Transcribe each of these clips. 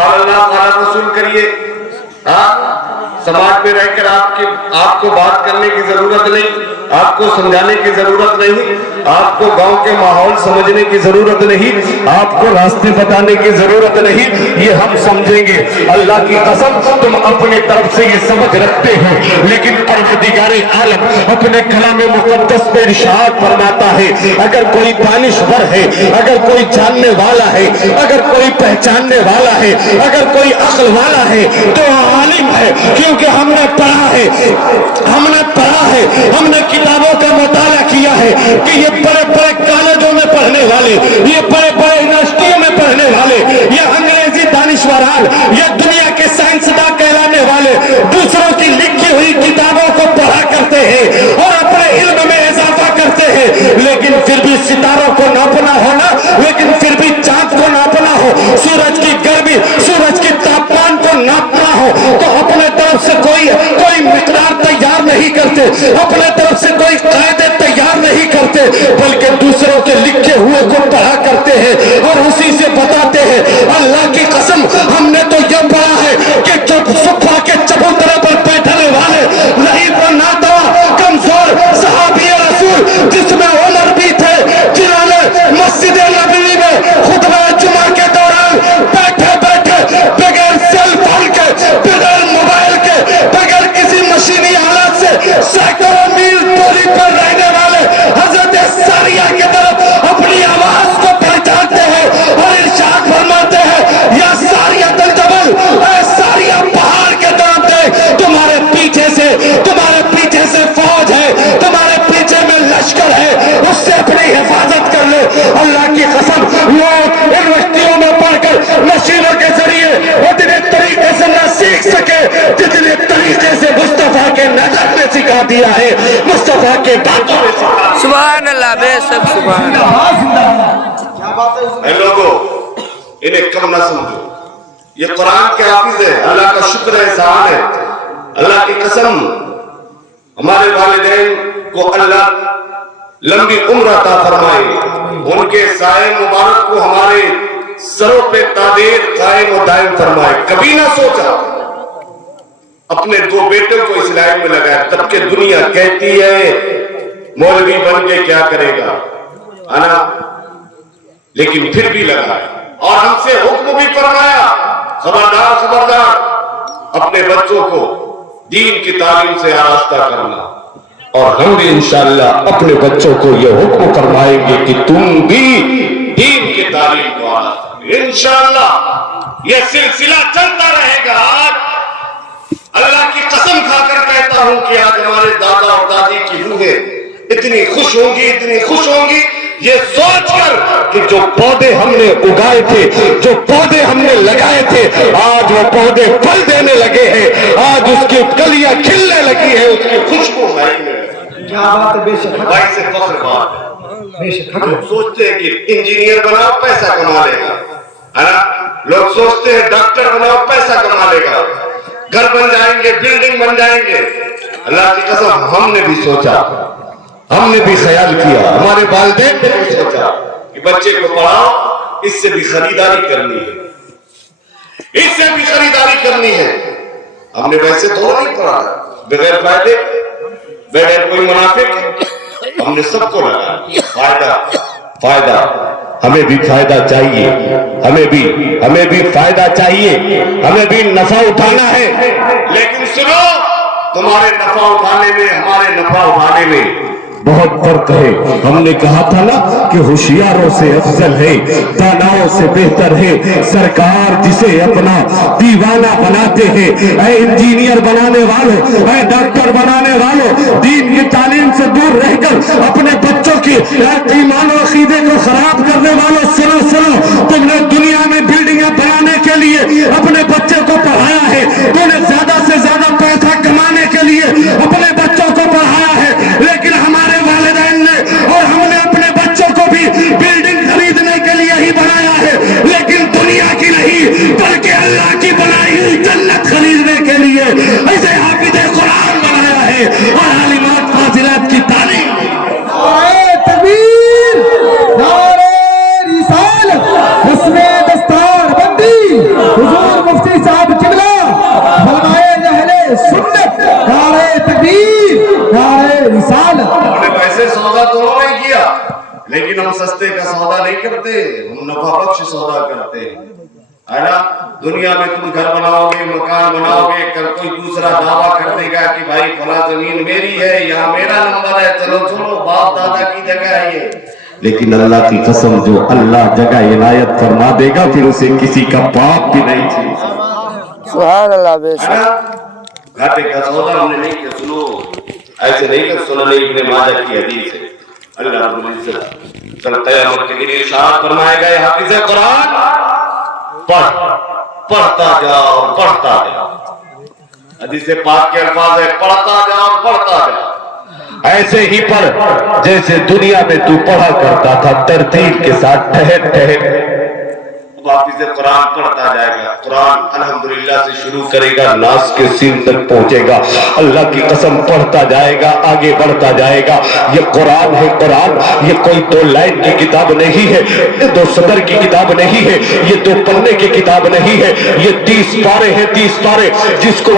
قال اللہ قال رسول کریے. سماج میں رہ کر آپ کو بات کرنے کی ضرورت نہیں, آپ کو سمجھانے کی ضرورت نہیں, آپ کو گاؤں کے ماحول سمجھنے کی ضرورت نہیں, آپ کو راستے بتانے کی ضرورت نہیں, یہ ہم سمجھیں گے. اللہ کی قسم تم اپنے طرف سے یہ سمجھ رکھتے ہو, لیکن پروردگار عالم اپنے کلام مقدس میں ارشاد فرماتا ہے اگر کوئی دانشور ہے, اگر کوئی جاننے والا ہے, اگر کوئی پہچاننے والا ہے, اگر کوئی عقل والا ہے تو عالم ہے. کیونکہ ہم نے پڑھا ہے, ہم نے کتابوں کا مطالعہ کیا ہے کہ یہ بڑے بڑے کالجوں میں پڑھنے والے, یہ بڑے بڑے یونیورسٹیوں میں پڑھنے والے, یہ انگریزی دانشوران, یہ دنیا کے سائنسداں کہلانے والے دوسروں کی لکھی ہوئی کتابوں کو پڑھا کرتے ہیں اور اپنے علم میں اضافہ کرتے ہیں, لیکن پھر بھی ستاروں کو ناپنا ہونا, لیکن پھر بھی چاند کو ناپنا ہو, سورج کی گرمی, سورج کی تاپمان کو ناپنا ہو تو اپنے طرف سے کوئی مقدار تیار نہیں کرتے, اپنے طرف سے کوئی قاعدے تیار نہیں کرتے, بلکہ دوسروں کے لکھے ہوئے کو پڑھا کرتے ہیں اور اسی سے بتاتے ہیں. اللہ کی قسم ہم نے تو یہ پڑھا ہے کہ جو صفحہ کے چبوترے پر بیٹھنے والے ضعیف و ناتواں کمزور صحابی رسول جس میں عمر بھی تھے, جنہوں نے مسجد نبوی میں خطبہ جمعہ کے دوران بیٹھے بیٹھے بغیر سیل فون کے, بغیر موبائل کے, بغیر کسی مشینی آلات سے سینکڑوں میل دوری پر رہنے والے حضرت ساریہ کی طرف اپنی آواز کو پہچانتے ہیں اور ارشاد فرماتے ہیں یا ساریہ الجبل, اے ساریہ پہاڑ کے طرف دیکھ, تمہارے پیچھے سے فوج ہے, تمہارے پیچھے میں لشکر ہے, اس سے اپنی حفاظت کر لو. اللہ کی قسم لوگ یونیورسٹیوں میں پڑھ کر نشیلوں کے ذریعے اتنے طریقے سے نہ سیکھ سکے جتنے طریقے سے مصطفیٰ کے نظر میں سکھا دیا ہے, مصطفیٰ کے باتوں میں سکھا. سبحان اللہ, بے شک سبحان اللہ. اے لوگوں, انہیں کم نہ سمجھو, یہ قرآن کے حافظ ہے, اللہ کا شکر ہے, احسان ہے. اللہ کی قسم ہمارے والدین کو اللہ لمبی عمر عطا فرمائے, ان کے سائے مبارک کو ہمارے سروں پہ تادیر قائم و دائم فرمائے. کبھی نہ سوچا اپنے 2 بیٹوں کو اس لائن میں لگایا, تب کہ دنیا کہتی ہے مولوی بن کے کیا کرے گا, لیکن پھر بھی لگایا اور ہم سے حکم بھی فرمایا خبردار اپنے بچوں کو دین کی تعلیم سے آراستہ کرنا. اور ہم بھی انشاءاللہ اپنے بچوں کو یہ حکم فرمائیں گے کہ تم بھی دین کی تعلیم کو آراستہ کرو. انشاءاللہ یہ سلسلہ چلتا رہے گا. اللہ کی قسم کھا کر کہتا ہوں کہ آج ہمارے دادا اور دادی کی روحیں اتنی خوش ہوں گی یہ سوچ کر کہ جو پودے ہم نے اگائے تھے, جو پودے ہم نے لگائے تھے, آج وہ پودے پھل دینے لگے ہیں, آج اس کی کلیاں کھلنے لگی ہے, اس کی خوشبو پھیلنے لگی. کیا بات ہے, بے شک بھائی سے فخر بات ہے. ہم سوچتے ہیں کہ انجینئر بناؤ پیسہ کما لے گا, لوگ سوچتے ہیں ڈاکٹر بناؤ پیسہ کما لے گا, گھر بن جائیں گے, بلڈنگ بن جائیں گے. اللہ کی قسم ہم نے بھی سوچا, ہم نے بھی خیال کیا, ہمارے والدین نے بھی سوچا کہ بچے کو پڑھاؤ, اس سے بھی خریداری کرنی ہے, ہم نے ویسے تو نہیں پڑھا بغیر فائدے, بغیر کوئی منافق, ہم نے سب کو لگا فائدہ. ہمیں بھی فائدہ چاہیے, ہمیں بھی فائدہ چاہیے, ہمیں بھی نفع اٹھانا ہے. لیکن سنو, تمہارے نفع اٹھانے میں ہمارے نفع اٹھانے میں بہت فرق ہے. ہم نے کہا تھا نا کہ ہوشیاروں سے افضل ہے, داناؤں سے بہتر ہے سرکار جسے اپنا دیوانہ بناتے ہیں. اے انجینئر بنانے والوں, اے ڈاکٹر بنانے والوں, دین کی تعلیم سے دور رہ کر اپنے بچوں کی ایمان و عقیدے کو خراب کرنے والوں, سنو, تم نے دنیا میں بلڈنگیں بنانے کے لیے اپنے بچے کو پڑھایا ہے, تم نے زیادہ سے زیادہ پیسہ کمانے کے لیے اپنے بچوں کو پڑھایا ہے, لیکن ہمارے والدین نے اور ہم نے اپنے بچوں کو بھی بلڈنگ خریدنے کے لیے ہی بنایا ہے, لیکن دنیا کی نہیں بلکہ اللہ کی بنائی ہوئی جنت خریدنے کے لیے ایسے حافظ قرآن بنایا ہے اور عالمات فاضلات کی تعلیم. نعرہ تکبیر, نعرہ رسالت, حسن دستار لیکن ہم سستے کا سودا نہیں کرتے, ہم نفع بخش سودا کرتے ہیں, ہے نا. دنیا میں تم گھر بناؤ گے, مکان بناؤ گے, کل کوئی دوسرا دعویٰ کر دے گا کہ بھائی فلاں زمین میری ہے, یہاں میرا نمبر ہے, چلو چھوڑو, باپ دادا کی جگہ ہے یہ. لیکن اللہ کی قسم جو اللہ جگہ عنایت فرما دے گا پھر اسے کسی کا باپ بھی نہیں چھین سکتا. سبحان اللہ بے ہے نا. گھاٹے کا سودا ہم نے نہیں کیا. سنو, ایسے نہیں کہ سنن ابن ماجہ کی حدیث ہے. اللہ رب العزت کل قیامت کے دن ارشاد فرمائے گا, حافظ قرآن پڑھتا جاؤ پڑھتا جاؤ. حدیث پاک کے الفاظ ہے, پڑھتا جاؤ پڑھتا جاؤ. ایسے ہی پڑھ جیسے دنیا میں تو پڑھا کرتا تھا, ترتیب کے ساتھ ٹھہر ٹھہر. حافظ قرآن پڑھتا جائے گا, قرآن الحمدللہ سے شروع کرے گا, ناس کے سین تک پہنچے گا. اللہ کی قسم پڑھتا جائے گا, آگے بڑھتا جائے گا. یہ قرآن ہے, قرآن یہ کوئی 2 لائن کی کتاب نہیں ہے, یہ 2 سطر کی کتاب نہیں ہے, یہ 2 پڑھنے کی کتاب نہیں ہے, یہ 30 پارے ہیں. 30 پارے جس کو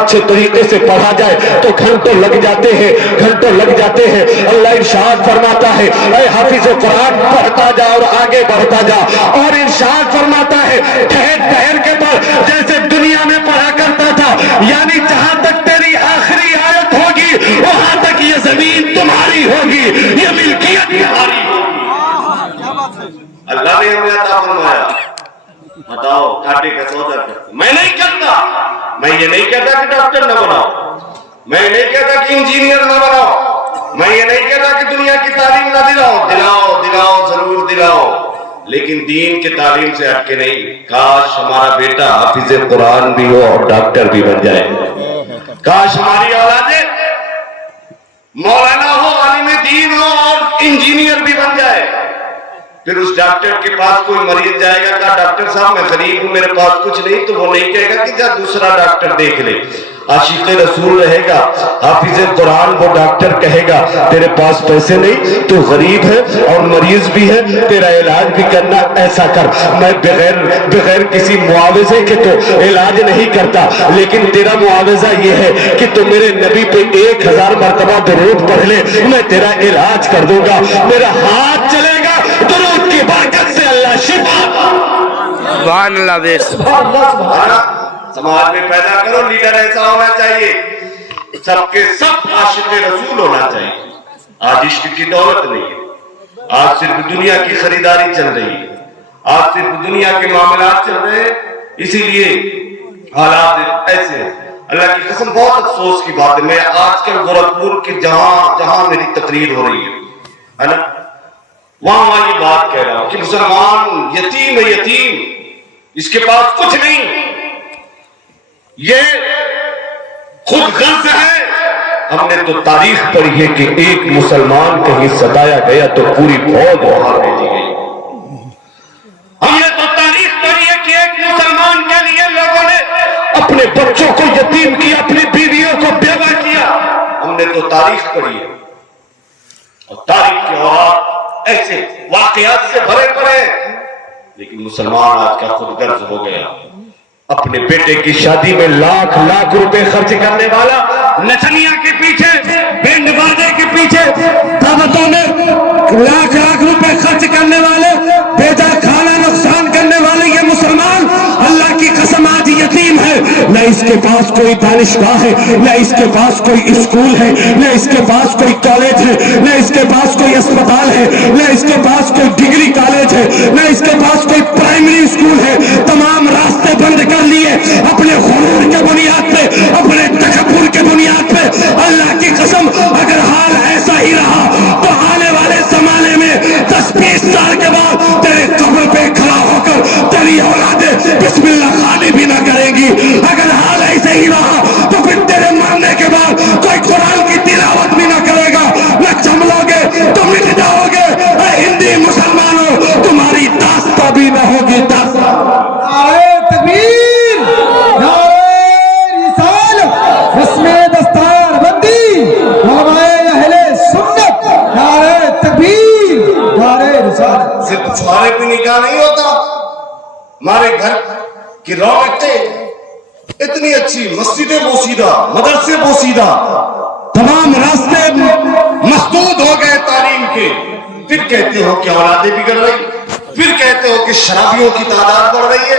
اچھے طریقے سے پڑھا جائے تو گھنٹوں لگ جاتے ہیں, گھنٹوں لگ جاتے ہیں. اللہ ارشاد فرماتا ہے, اے حافظ قرآن پڑھتا جا اور آگے بڑھتا جا. اور ارشاد فرماتا ہے, ٹھہر ٹھہر کے پڑھ جیسے دنیا میں پڑھا کرتا تھا, یعنی جہاں تک تیری آخری آیت ہوگی وہاں تک یہ زمین تمہاری ہوگی, یہ ملکیت تمہاری ہوگی. اللہ نے ہمیں عطا فرمایا. بتاؤ, کاٹے کا سودا کرتے. میں نہیں کرتا, میں یہ نہیں کہتا کہ ڈاکٹر نہ بناؤ, میں نہیں کہتا کہ انجینئر نہ بناؤ, میں یہ نہیں کہتا کہ دنیا کی تعلیم نہ دلاؤ. دلاؤ دلاؤ ضرور دلاؤ, لیکن دین کے تعلیم سے ہٹ کے نہیں. کاش ہمارا بیٹا حافظ قرآن بھی ہو اور ڈاکٹر بھی بن جائے. کاش ہماری اولادیں مولانا ہو, عالم دین ہو اور انجینئر بھی بن جائے. پھر اس ڈاکٹر کے پاس کوئی مریض جائے گا, کہا ڈاکٹر صاحب میں غریب ہوں, میرے پاس کچھ نہیں, تو وہ نہیں کہے گا کہ جا دوسرا ڈاکٹر دیکھ لے. عاشق رسول رہے گا, حافظ قرآن وہ ڈاکٹر کہے گا تیرے پاس پیسے نہیں, تو غریب ہے اور مریض بھی ہے, تیرا علاج بھی کرنا, ایسا کر, میں بغیر کسی معاوضے کے تو علاج نہیں کرتا, لیکن تیرا معاوضہ یہ ہے کہ تو میرے نبی پہ 1000 مرتبہ درود پڑھ لے, میں تیرا علاج کر دوں گا. میرا ہاتھ چلے گا, درود کی برکت سے اللہ شفا. سبحان اللہ بے سماج میں پیدا کرو, لیڈر ایسا ہونا چاہیے, سب کے سب عاشق رسول ہونا چاہیے. آج عشق کی دولت نہیں ہے, آج صرف دنیا کی خریداری چل رہی ہے, آج صرف دنیا کے معاملات چل رہے ہیں, اسی لیے حالات ایسے ہیں. اللہ کی قسم بہت افسوس کی بات ہے, میں آج کل گورکھپور کے جہاں میری تقریر ہو رہی ہے نا, وہاں یہ بات کہہ رہا ہوں کہ مسلمان یتیم ہے, یتیم, اس کے پاس کچھ نہیں, یہ خود غرض ہے. ہم نے تو تاریخ پڑھی ہے کہ ایک مسلمان کہیں ستایا گیا تو پوری فوج وہاں بھیجی گئی. ہم نے تو تاریخ پڑھی ہے کہ ایک مسلمان کے لیے لوگوں نے اپنے بچوں کو یتیم کیا, اپنی بیویوں کو بیوہ کیا. ہم نے تو تاریخ پڑھی ہے, اور تاریخ کے اوراق ایسے واقعات سے بھرے پڑے ہیں. لیکن مسلمان آج کا خود غرض ہو گیا, اپنے بیٹے کی شادی میں لاکھ روپے خرچ کرنے والا, نچنیا کے پیچھے, بینڈ بازے کے پیچھے, دعوتوں میں لاکھ روپے خرچ کرنے والے, بیجا کھانا نقصان کرنے والے یہ مسلمان اللہ کی قسم آج یتیم ہے. نہ اس کے پاس کوئی دانشگاہ ہے, نہ اس کے پاس کوئی اسکول ہے, نہ اس کے پاس کوئی کالج ہے, نہ اس کے پاس کوئی اسپتال ہے, نہ اس کے پاس کوئی ڈگری کالج ہے, نہ اس کے پاس کوئی پرائمری اسکول ہے. تمام راستے بند کر لیے اپنے غرور کے بنیاد پہ, اپنے تکبر کے بنیاد پہ. اللہ کی قسم اگر حال ایسا ہی رہا تو آنے والے زمانے میں 10-20 سال کے بعد تیرے قبر پہ کھڑا ہو کر تیری اولادیں بسم اللہ خانی بھی نہ کریں گی. اگر حال ایسے ہی رہا تو پھر تیرے مرنے کے بعد کوئی قرآن کی تلاوت بھی نہ کرے گا, نہ چملو گے تو مٹ جاؤ گے. اے ہندی مسلمانوں, تمہاری داستہ بھی نہ ہوگی. صرف چھوارے پہ نکاح نہیں ہوتا, ہمارے گھر کی رونقیں اتنی اچھی, مسجدیں بوسیدہ, مدرسے بوسیدہ, تمام راستے مسدود ہو گئے تعلیم کے, फिर कहते हो कि औलादें बिगड़ रही, फिर कहते हो कि शराबियों की तादाद बढ़ रही है,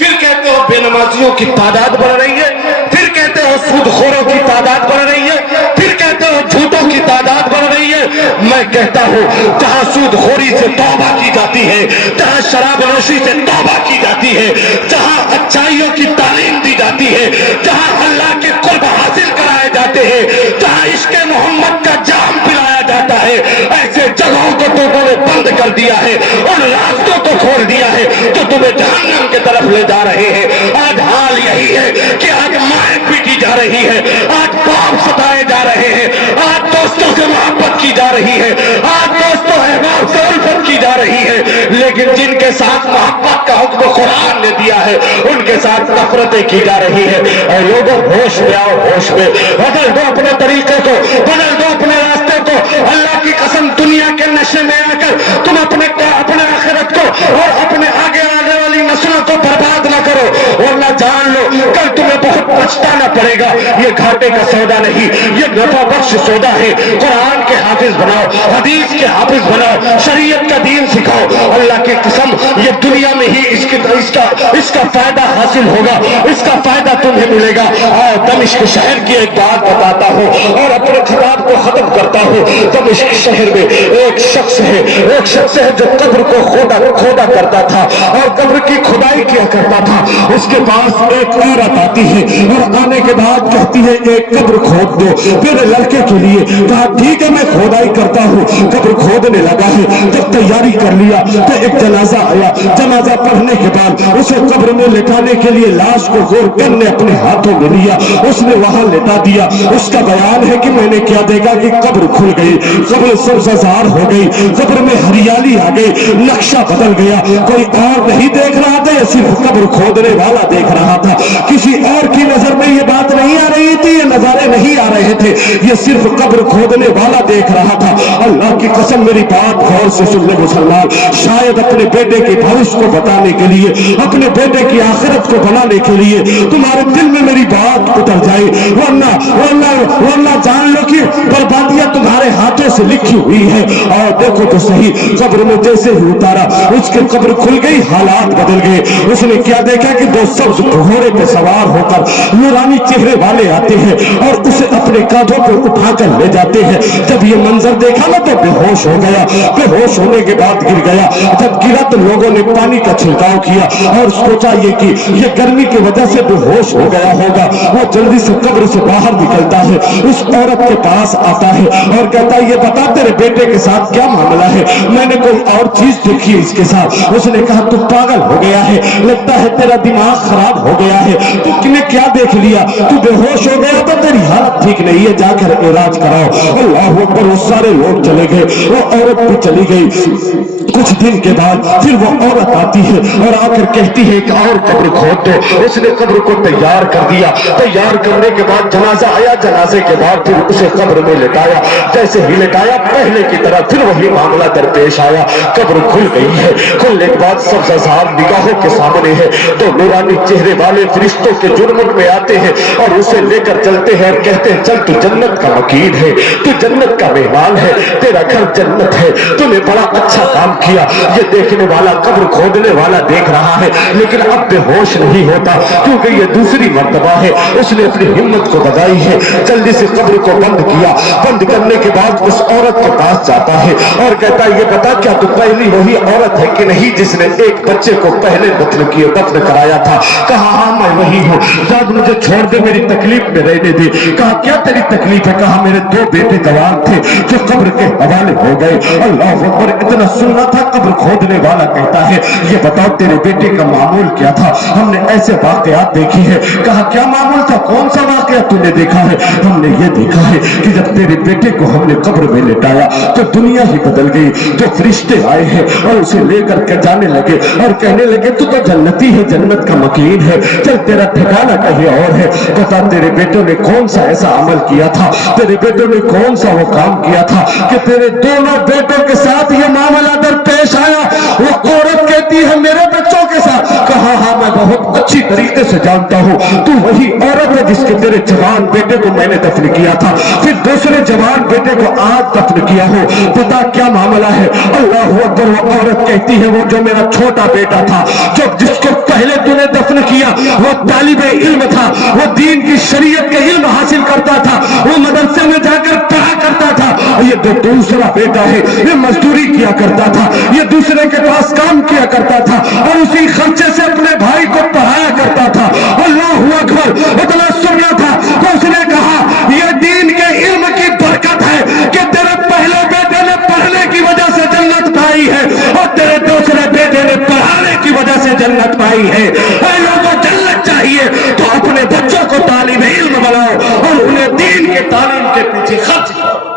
फिर कहते हो बेनमाजियों की तादाद बढ़ रही है, फिर कहते हो सूदखोरों की तादाद बढ़ रही है, फिर कहते हो झूठों की तादाद बढ़ रही है। मैं कहता हूं जहां सूदखोरी से तौबा की जाती है, जहां शराबनोशी से तौबा की जाती है, जहां अच्छाइयों की तालीम दी जाती है, जहां अल्लाह के कुर्ब हासिल कराए जाते हैं, जहां इश्क मोहम्मद का जाम पिलाया जाता है, ऐसे जगहों को तो तुमने बंद कर दिया है, उन रास्तों को खोल दिया है जो तुम्हें जहन्नम की तरफ ले जा रहे हैं। आज हाल यही है कि आज माएं पीटी जा रही है, आज बाप सताए जा रहे हैं, आज दोस्तों से मोहब्बत की जा रही है, आज दोस्तों अहबाब से उल्फत की जा रही है, लेकिन जिनके साथ मोहब्बत का हुक्म कुरान ने दिया है उनके साथ नफरतें की जा रही है। और लोगों होश में आओ, होश में बदल दो अपने तरीके को, बदल दो अपने रास्ते को। अल्लाह की कसम दुनिया के नशे में आकर तुम अपने आखिरत को और अपने आगे आने वाली नस्लों को बर्बाद ना करो, वरना जान लो कल तुम्हें बहुत पछताना पड़ेगा। ये घाटे का सौदा नहीं, ये नफा बख्श सौदा है। कुरान के हाफिज बनाओ, हदीस के हाफिज बनाओ, शरीयत का दीन सिखाओ। अल्लाह की कसम ये दुनिया में ही इसका फायदा हासिल होगा, इसका फायदा तुम्हें मिलेगा। और दमिश्क शहर की एक बात बताता हूँ और अपने खिताब को खत्म करता हूँ। दमिश्क शहर में एक शख्स है जो कब्र को खोदा करता था और कब्र की खुदाई किया करता था। उसके पास एक औरत आती है और आने के बाद कहती है एक कब्र खोद दो मेरे लड़के के लिए। कहा ठीक है मैं खोदाई करता हूँ। कब्र खोदने लगा है, जब तैयारी कर लिया तो एक जनाजा आया। जनाजा पढ़ने के बाद उसे कब्र में लेटाने के लिए लाश को गोरकन ने अपने हाथों में लिया, उसने वहां लेटा दिया। उसका बयान है कि मैंने क्या देखा कि कब्र खुल गई, कब्र सब्ज़ार हो गई, कब्र में हरियाली आ गई, नक्शा बदल गया। कोई और नहीं देख रहा था, सिर्फ कब्र खोदने वाला देख रहा था। किसी और की नजर में ये बात नहीं आ रही थी, ये नजारे नहीं आ रहे थे, ये सिर्फ कब्र खोदने वाला देख रहा था। अल्लाह की कसम मेरी बात गौर से सुन ले मुसलमान, शायद अपने बेटे के भविष्य को बताने के लिए, अपने बेटे की आखिरत को बनाने के लिए तुम्हारे दिल में मेरी बात उतर जाए, वरना जान लो कि बर्बादियां तुम्हारे हाथों से लिखी हुई है। और देखो तो सही, कब्र में जैसे ही उतारा उसकी कब्र खुल गई, हालात बदल गए। उसने क्या देखा कि दो सब्ज घोड़े पे सवार होकर नूरानी चेहरे वाले आते हैं और उसे अपने कांधों पर उठाकर ले जाते हैं। जब ये मंजर देखा ना तो बेहोश हो गया। बेहोश होने के बाद गिर गया। जब गिरा तो लोगों ने पानी का छिड़काव किया और सोचा ये कि ये गर्मी की वजह से बेहोश हो गया होगा। वो जल्दी से कब्र से बाहर निकलता है, उस औरत के पास आता है और कहता है ये बता तेरे बेटे के साथ क्या मामला है, मैंने कोई और चीज देखी है इसके साथ। उसने कहा तू पागल हो गया है, लगता है तेरा दिमाग खराब हो गया है, तुमने क्या देख लिया, तू बेहोश हो गया तो तेरी हालत ठीक नहीं है, जाकर इलाज कराओ। अल्लाह अकबर। वो सारे लोग चले गए, वो औरत भी चली गई। कुछ दिन के बाद फिर वो औरत आती है और आकर कहती है कि और कब्र खोद दो। उसने कब्र को तैयार कर दिया। तैयार करने के बाद जनाजा आया, जनाजे के बाद फिर उसे कब्र में लिटाया। जैसे ही लिटाया पहले की तरह फिर वही मामला दरपेश आया। कब्र खुल गई है। खुलने के बाद सब्ज़ार निगाहों के सामने है। तो नूरानी चेहरे वाले फरिश्तों के जुर्मन में आते हैं और उसे लेकर चलते हैं और कहते हैं चल तू जन्नत का वकील है, तू जन्नत का मेहमान है, तेरा घर जन्नत है, तूने बड़ा अच्छा काम किया। ये देखने वाला कब्र खोदने वाला देख रहा है लेकिन अब बेहोश नहीं होता क्योंकि ये दूसरी मर्तबा है। उसने अपनी हिम्मत को बधाई है, जल्दी से कब्र को बंद किया। बंद करने के बाद उस औरत के पास जाता है और कहता है ये बता क्या तू पहली वही औरत है कि नहीं जिसने एक बच्चे को पहले दफन कराया था? कहा हाँ मैं वही हूँ, जब मुझे छोड़ दे, मेरी तकलीफ में रहने दे। कहा क्या तेरी तकलीफ है? कहा मेरे दो बेटे जवान थे जो कब्र के हवाले हो गए। अल्लाह अकबर। इतना सुनना था। कब्र खोदने वाला कहता है ये बताओ तेरे बेटे का मामूल क्या था? हमने ऐसे वाकयात देखे हैं। कहा क्या मामूल था? कौन सा वाकया तूने देखा है? हमने ये देखा है कि जब तेरे बेटे को हमने कब्र में लेटाया तो दुनिया ही बदल गई। तो फरिश्ते आए हैं और उसे लेकर के जाने लगे और कहने लगे तू तो जन्नती है, जन्नत का मकीन है, चल तेरा ठिकाना कहीं और है। बता तेरे बेटे ने कौन सा ऐसा अमल किया था, तेरे बेटों ने कौन सा वो काम किया था कि तेरे दोनों बेटों के साथ ये मामला दरपेश आया। वो औरत कहती है मेरे बच्चों के साथ, कहा हाँ मैं बहुत अच्छी तरीके से जानता हूँ, तू वही औरत है जिसके तेरे जवान बेटे को मैंने दफन किया था, फिर दूसरे जवान बेटे को आज दफन किया हो, पता क्या मामला है। अल्लाह अकबर। वो औरत कहती है वो जो मेरा छोटा बेटा था, जो जिसको पहले तूने दफन किया, वो तालिबे इल्म था, वो दीन की शरीयत के इल्म हासिल करता था, वो मदरसे में जाकर पढ़ा करता था। ये जो दूसरा बेटा है ये मजदूरी किया करता था, ये दूसरे के पास काम किया करता था और उसी खर्चे से अपने भाई को पढ़ाया करता था। अल्लाह अकबर। इतना सुनना था तो उसने कहा ये दीन के इल्म की बरकत है कि तेरे पहले बेटे ने पढ़ने की वजह से जन्नत पाई है और तेरे दूसरे बेटे ने पढ़ाने की वजह से जन्नत पाई है। लोगों जन्नत चाहिए तो अपने बच्चों को तालीम इल्म बनाओ और उन्हें दीन के तालीम के पीछे खर्च करो।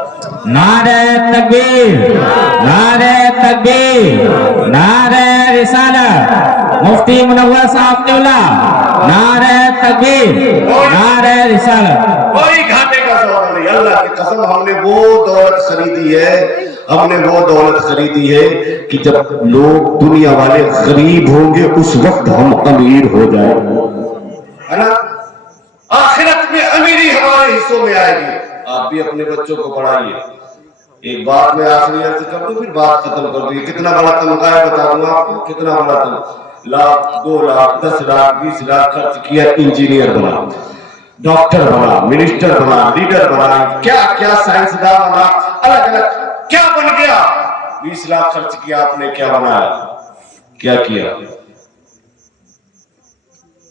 नारे तकबीर, नारे तकबीर, नारे रिसालत, मुफ्ती मुनव्वर साहब क़िबला, नारे तकबीर, नारे रिसालत। कोई घाटे का सवाल नहीं। अल्लाह की कसम हमने वो दौलत खरीदी है, हमने वो दौलत खरीदी है कि जब लोग दुनिया वाले गरीब होंगे उस वक्त हम अमीर हो जाएंगे, है ना। आखिरत में अमीरी हमारे हिस्सों में आएगी। आप भी अपने बच्चों को पढ़ाइए। एक बात में आखिरी अर्ज कर दूं फिर बात खत्म कर दूं। कितना बड़ा तमगा है बता दूं आपको, कितना बड़ा तमगा। लाख, 2 लाख, 10 लाख, 20 लाख खर्च किया, इंजीनियर बना, डॉक्टर बना, मिनिस्टर बना, लीडर बना, क्या क्या साइंसदान बना, अलग अलग क्या बन गया। 20 लाख खर्च किया आपने, क्या बनाया, क्या किया।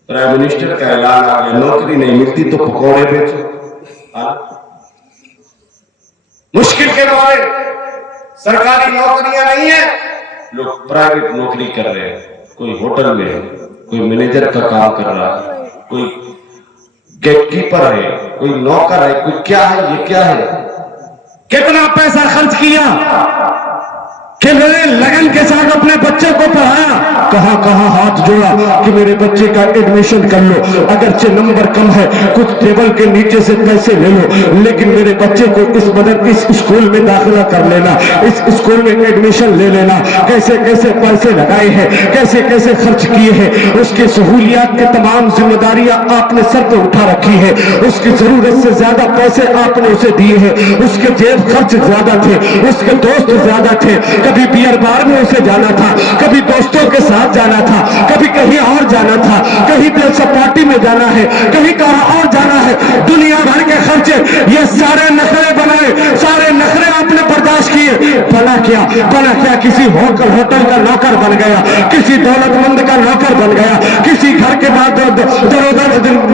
प्राइम मिनिस्टर का ऐलान आ गया, नौकरी नहीं मिलती तो पकौड़े बेचो। मुश्किल के मारे सरकारी नौकरियां नहीं है, लोग प्राइवेट नौकरी कर रहे हैं। कोई होटल में है, कोई मैनेजर का काम कर रहा है, कोई गेटकीपर है, कोई नौकर है, कोई क्या है, ये क्या है। कितना पैसा खर्च किया कि मैंने लगन के साथ अपने बच्चे को पढ़ाया। कहां कहां हाथ जोड़ा कि मेरे बच्चे का एडमिशन कर लो, अगरचे नंबर कम है, कुछ टेबल के नीचे से पैसे ले लो, लेकिन मेरे बच्चे को इस स्कूल में दाखिला कर लेना, इस स्कूल में एडमिशन ले लेना। कैसे कैसे पैसे लगाए हैं, कैसे कैसे खर्च किए हैं, उसके सहूलियात की तमाम जिम्मेदारियां आपने सर पे उठा रखी है, उसकी जरूरत से ज्यादा पैसे आपने उसे दिए हैं, उसके जेब खर्च ज्यादा थे, उसके दोस्त ज्यादा थे, कभी बियर बार में उसे जाना था, कभी दोस्तों के साथ जाना था, कभी कहीं और जाना था, कहीं दिल सपाटी में जाना है, कहीं कहां और जाना है, दुनिया भर के खर्चे। ये सारे नखरे बनाए, सारे नखरे आपने बर्दाश्त किए। बना क्या, बना क्या, किसी होटल का नौकर बन गया, किसी दौलतमंद का नौकर बन गया, किसी घर के बाद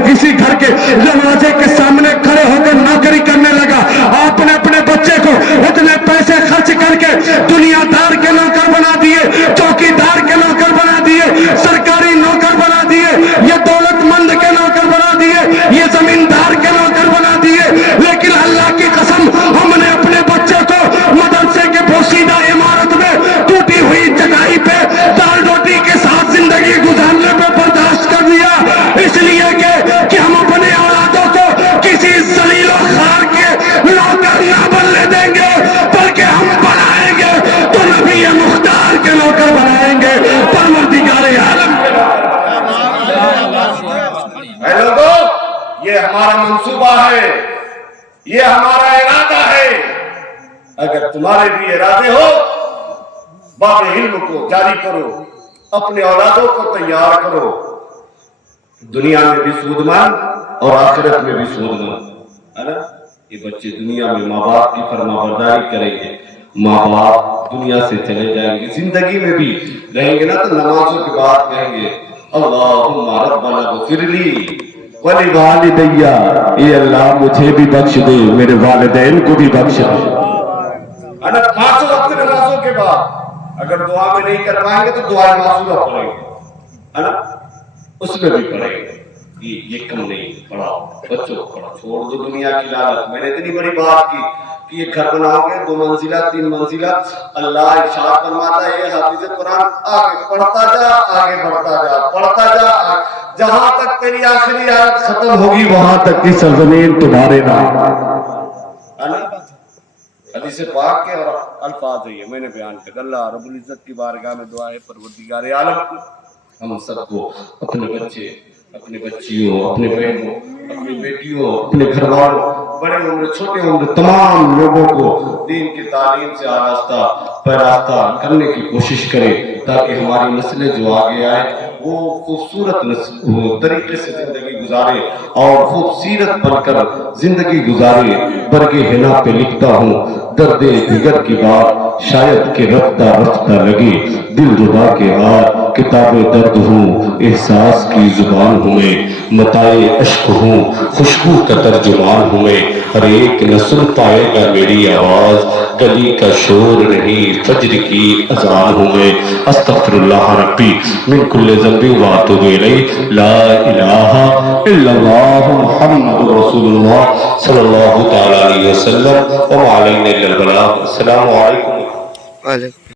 किसी घर के दरवाजे के सामने खड़े होकर नौकरी करने लगा। आपने अपने बच्चे को इतने पैसे खर्च करके दुनियादार के नौकर बना दिए, चौकीदार के नौकर बना दिए, सरकारी नौकर बना दिए, ये दौलतमंद के नौकर बना दिए, ये जमींदार के नौकर बना दिए। लेकिन अल्लाह की कसम हमने अपने बच्चे को मदरसे के पोशीदा इमारत में टूटी हुई जगह पे दाल रोटी के साथ जिंदगी गुजारने पे बर्दाश्त कर दिया, इसलिए कि हम अपने औलादों को किसी जलील और खार के नौकर ना बनने देंगे, बल्कि हम बनाएंगे तो नबी मुख्तार के नौकर बनाएंगे, परवरदिगार आलम के नौकर। लोगों, ये हमारा मंसूबा है, ये हमारा इरादा है। अगर तुम्हारे भी इरादे हो, बाब इल्म को जारी करो, अपने औलादों को तैयार करो, दुनिया में भी सूदमंद और आखिरत में भी सूदमंद, है ना। ये बच्चे दुनिया में माँ बाप की फरमाबरदारी करेंगे, माँ बाप दुनिया से चले जाएंगे, जिंदगी में भी रहेंगे ना तो नमाजों के बाद कहेंगे अल्लाहुम्मा रब्बना ग़फ़िरली वली वालिदैया, ये अल्लाह मुझे भी बख्श दे, मेरे वालिदैन को भी बख्श दे। अगर 5 वक्त नमाजों के बाद अगर दुआ में नहीं कर पाएंगे तो दुआ मासूरा पढ़ेंगे, है ना, उसमें भी पढ़ेंगे। ये कम नहीं, पढ़ाओ बच्चों को, पढ़ाओ, छोड़ दो दुनिया की लालच। मैंने इतनी बड़ी बात की कि ये घर बनाओगे 2 मंजिला 3 मंजिला, अल्लाह इरशाद फरमाता है हाफिज़ कुरान आगे पढ़ता जा, आगे बढ़ता जा, पढ़ता जा, جہاں تک تیری آخری آیت ختم ہوگی وہاں تک کی سرزمین تمہارے نام. حدیث پاک کے اور الفاظ ہے یہ میں نے بیان کر. اللہ رب العزت کی بارگاہ میں دعا ہے پروردگار عالم ہم سب کو اپنے بچے، اپنے بچیوں، اپنے بہنوں، اپنی بیٹیوں، اپنے گھر والوں، بڑے عمر چھوٹے عمر تمام لوگوں کو دین کی تعلیم سے آراستہ پیراستہ کرنے کی کوشش کرے تاکہ ہماری نسلیں جو آگے آئے وہ خوبصورت طریقے سے زندگی گزارے اور خوبصورت بن کر زندگی گزارے. برگِ حنا پہ لکھتا ہوں درد دیگر کی بات شاید کہ رفتہ رفتہ لگے دل ربا کے ہار کتاب درد ہوں احساس کی زبان ہوں میں متائے اشک ہوں خوشبو کا ترجمان ہوں میں ہر ایک نہ سن پائے گا میری آواز گلی کا شور نہیں فجر کی اذان ہوں میں. استغفر اللہ ربی من کل ذنب واتوب الیہ لا الہ الا اللہ محمد رسول اللہ صلی اللہ تعالی علیہ وسلم وما علینا الا البلاغ. السلام علیکم. وعلیکم